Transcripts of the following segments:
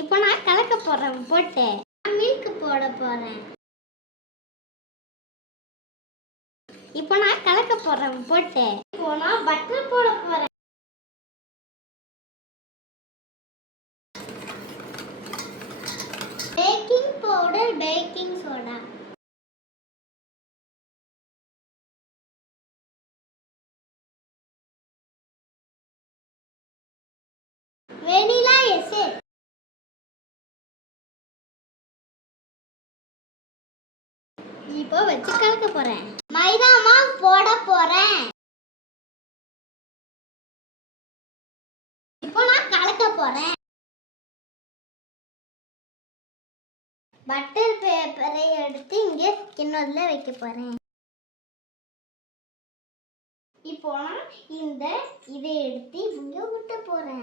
இப்போ நான் கலக்க போறேன் போட்டு மில்க் போட போறேன். இப்போ நான் கலக்க போறேன் போட்டு இப்போ நான் பட்டர் போட போறேன். Baking powder, baking soda, vanilla essence, இப்போ வச்சு கலக்க போறேன். மைதா மாவு போட போறேன். இப்போ நான் கலக்க போறேன். பட்டர் பேப்பரை எடுத்து இங்கே கிண்ணத்துல வைக்க போறேன். இப்போ நான் இதை எடுத்து இங்க ஊத்த போறேன்.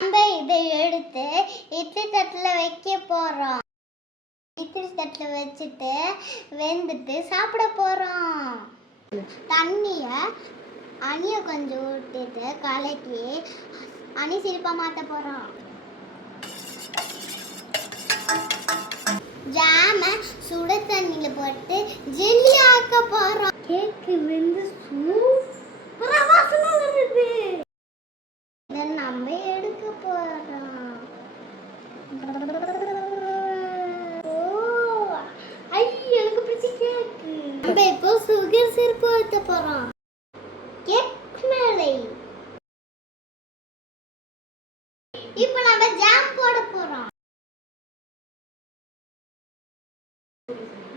நம்ம இதை எடுத்து இட்லி தட்டுல வைக்க போறோம். இட்லி தட்டுல வச்சுட்டு வெந்துட்டு சாப்பிட போறோம். அணியை கொஞ்சம் ஊற்றிட்டு கலக்கி அணி சிரிப்பா மாற்ற போறோம். ஜாம சுட தண்ணியில போட்டு ஜெல்லி ஆக்க போறோம். கேக்கு வந்து சூப்பரா வாசனை வருது. இதை நம்ம எடுக்க போறோம். எனக்கு பிடிச்ச கேக்கு. நம்ம இப்போ சுகர் சிரப்பு ஊத்த போறோம். கேக் மேலே இப்போ நம்ம ஜாம் போட போறோம்.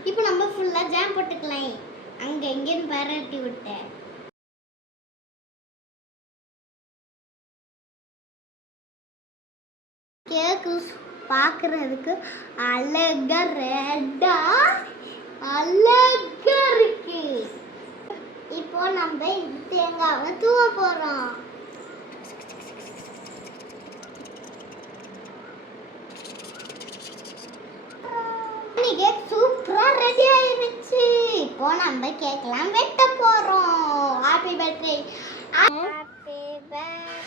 இப்போ நம்ம ஃபுல்லா ஜாம் போட்டுக்கலாம். அங்க இங்கன்னு பரட்டி விட்டேன். கேக்கு பார்க்கறதுக்கு அழகா ரெட்டா அழகா இருக்கு. இப்போ நம்ம தேங்காவை தூவ போறோம். கேக் சூப்பரா ரெடி ஆயிருச்சு. இப்போ நம்ம கேக்லாம் வெட்ட போறோம். Happy birthday. Happy birthday.